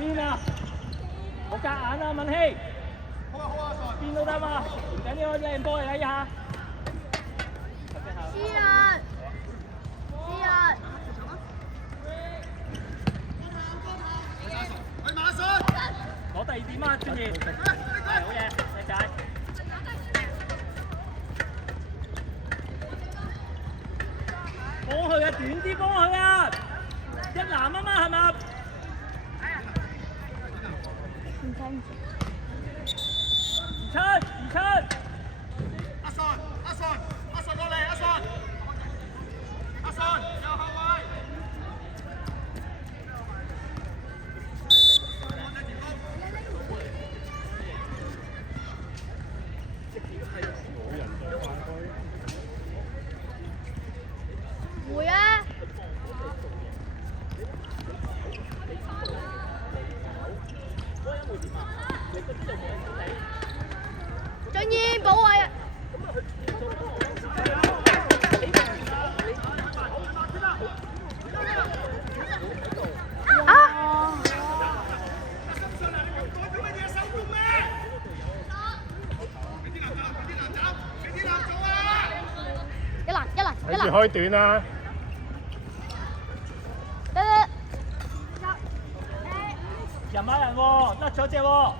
邊啊！冇夾硬啊，敏希。邊都得嘛，唔緊要，靚波嚟睇下。私人。去馬上。攞第二點啊，專業。係好嘢，靚仔。幫佢啊，短啲幫佢啊！一籃啊嘛，係咪？出！阿信過嚟，阿信有後衞。會啊！俊彥保衞啊！睇住開短啦！人馬人喎，甩咗隻喎。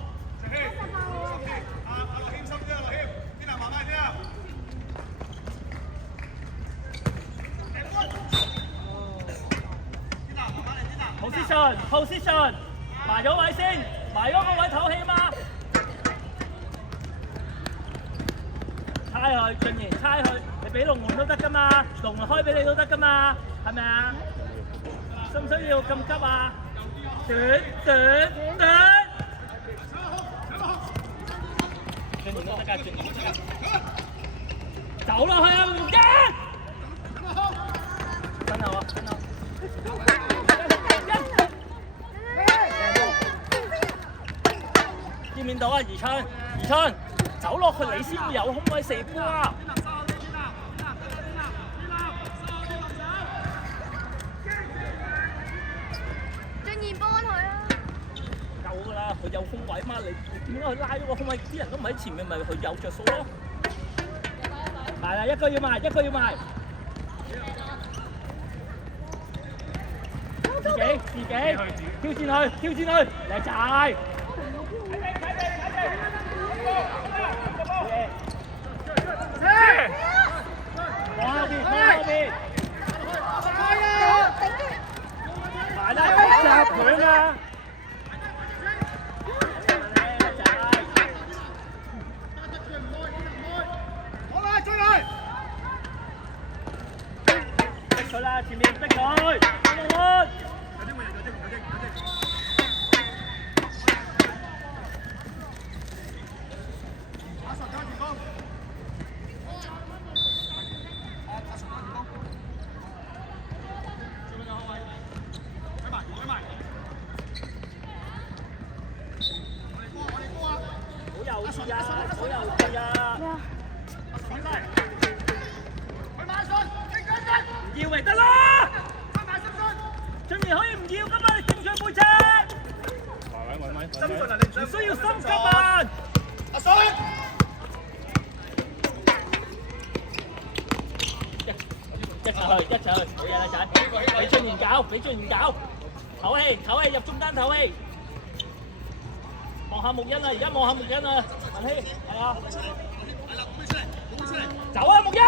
position，埋咗位先，埋嗰個位唞氣嘛。猜佢，俊賢猜佢，你俾龍門都得噶嘛，龍門開俾你都得噶嘛，係咪啊？需唔需要咁急啊？短！俊賢都得㗎，俊賢都得㗎。走落去啊，唔驚！跟後啊，跟後。見唔見到啊？宜春，走落去你先會有空位射波啊！俊賢幫佢啊！夠㗎啦，佢有空位嘛，你點解佢拉咗個空位？啲人都唔喺前面，咪佢有着數咯。埋啦，一個要埋。自己挑戰去，靚仔！往後邊，埋啦，夾佢啊！好啦，追佢！逼佢啦，前面逼佢，安！呀，好有趣啊！上嚟，去馬信，勁緊緊，唔要咪得啦！去埋心信，俊賢可以唔要噶嘛？你正上背脊，心信啊，你唔需要心急啊！阿信，一齊去，一齊去，好嘢啦仔！俾俊賢搞，俾俊賢搞，唞氣，唞氣入中間唞氣。望下木欣啊！而家望下木欣啊！文希，係啊！走啊，木欣！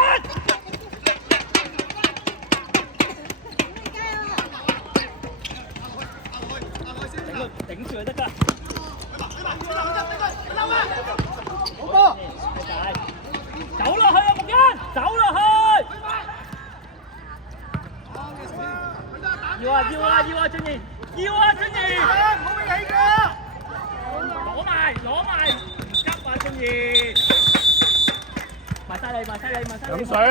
頂住就得㗎。好波，走落去啊，木欣！走落去！要啊，要啊，要啊，俊賢！要啊，俊賢！唔好俾起㗎。攞埋，攞埋，唔急啊，俊賢！埋晒你，埋晒你，埋晒你！飲水。